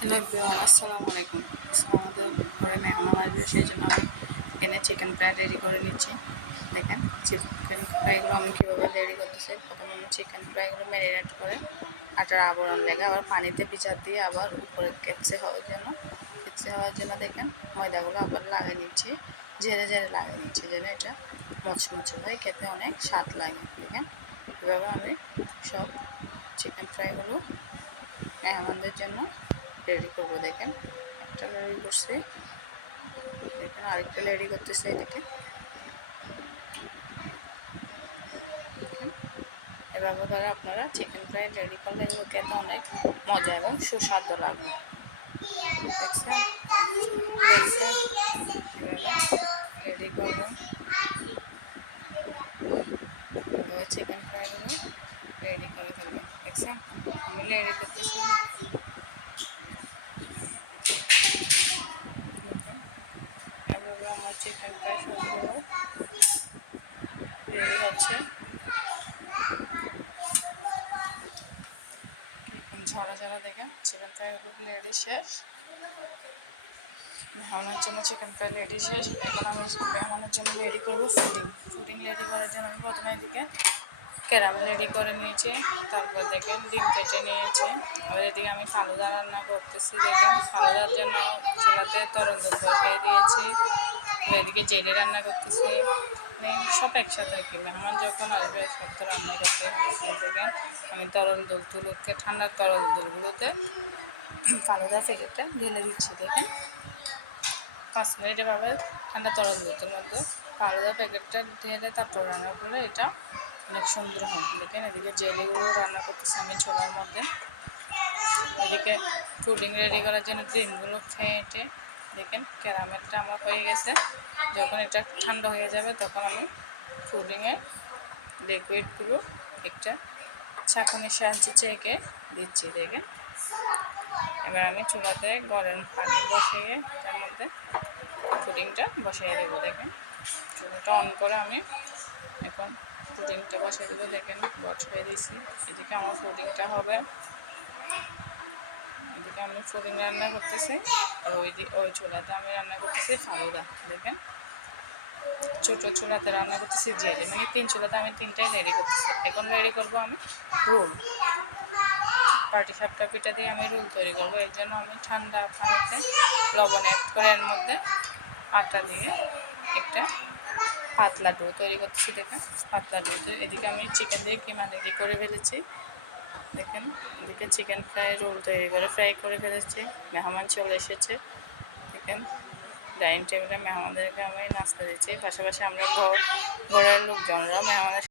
Hello everyone, আসসালামু আলাইকুম। আমাদের ঘরে মেহমান আসবে, সেই জন্য আমি এখানে চিকেন ফ্রাই রেডি করে নিচ্ছি। দেখেন চিকেন ফ্রাইগুলো আমি কীভাবে রেডি করতেছি। প্রথমে আমি চিকেন ফ্রাইগুলো ম্যারিনেট করে আটার আবরণ লেগে আবার পানিতে ভিজা দিয়ে আবার উপরে কেচে হওয়ার জন্য কেচে হওয়ার জন্য দেখেন, ময়দাগুলো আবার লাগিয়ে নিচ্ছি। ঝেড়ে ঝেড়ে লাগিয়ে নিচ্ছি যেন এটা মচমচে হয়, খেতে অনেক স্বাদ লাগে। দেখেন, এভাবে আমি সব চিকেন ফ্রাইগুলো মেহমানদের জন্য রেডি করব, দেখেন। একটা রেডি করছি। দেখেন, আরেকটা রেডি করতেছে এদিকে। এভাবে করে আপনারা চিকেন ফ্রাই রেডি করলে এগুলো খেতে অনেক মজা এবং সুস্বাদু লাগবে। দেখছেন? দেখছেন? রেডি করবেন চিকেন ফ্রাইগুলো রেডি করে ফেলবেন দেখছেন? আমি রেডি করতেছি। চিকেন ফ্রাই সবগুলো। রেডি হচ্ছে। ঝরা ঝরা দেখে চিকেন ফ্রাই রেডি শেষ। মেহমানের জন্য চিকেন ফ্রাই রেডি শেষ। এখন আমি মেহমানের জন্য রেডি করব ফুডিং ফুডিং রেডি করার জন্য আমি প্রথমে এদিকে ক্যারামেল রেডি করে নিয়েছি, তারপর দেখেন ডিম কেটে নিয়েছি। এবার এদিকে আমি ফালুদা রান্না করতেছি দেখেন ফালুদার জন্য চুলাতে তরল বসিয়ে দিয়েছি। এদিকে জেলে রান্না করতেছি। মানে সব একসাথে আর কি। মেহমান যখন আসবে, সব তো রান্না করতে দেখেন আমি তরল দোল দুধগুলোকে ঠান্ডার তরল দুধগুলোতে ফালুদা প্যাকেটটা ঢেলে দিচ্ছি, দেখেন। পাঁচ মিনিট এভাবে ঠান্ডা তরল দুধের মধ্যে ফালুদা প্যাকেটটা ঢেলে তারপর রান্না করলে এটা অনেক সুন্দর হয়। দেখেন, এদিকে জেলিগুলো রান্না করতেছি আমি ছোলার মধ্যে। এদিকে পুডিং রেডি করার জন্য ডিমগুলো ফেটে দেখেন ক্যারামেলটা আমার হয়ে গেছে। যখন এটা ঠান্ডা হয়ে যাবে তখন আমি পুডিংয়ের লিকুইডগুলো একটা ছাঁকুনির সাহায্যে চেকে দিচ্ছি, দেখেন। এবার আমি চুলাতে গরম পানি বসিয়ে তার মধ্যে পুডিংটা বসিয়ে দেবো, দেখেন। চুলাটা অন করে আমি এখন পুডিংটা বসিয়ে দেবো, দেখেন বসিয়ে দিয়েছি। এদিকে আমার পুডিংটা হবে। আমি পুডিং রান্না করতেছি। আর ওই ওই চুলাতে আমি রান্না করতেছি ফালুদা দেখেন ছোটো চুলাতে রান্না করতেছি জেলে। মানে তিন চুলাতে আমি তিনটাই রেডি করতেছি। এখন রেডি করব আমি রোল। পাটি সাপটা পিঠা দিয়ে আমি রোল তৈরি করব। এর জন্য আমি ঠান্ডা পানিতে লবণ অ্যাড করে এর মধ্যে আটা দিয়ে একটা পাতলা ডো তৈরি করতেছি, দেখেন? পাতলা ডো এদিকে আমি চিকেন দিয়ে কিমা রেডি করে ফেলেছি। দেখেন, এদিকে চিকেন ফ্রাই রোল তৈরি করে ফ্রাই করে ফেলেছি। মেহমান চলে এসেছে। দেখেন ডাইনিং টেবিলে মেহমানদেরকে আমি নাস্তা দিচ্ছি। পাশাপাশি আমরা ঘর, ঘরের লোকজনরা মেহমানের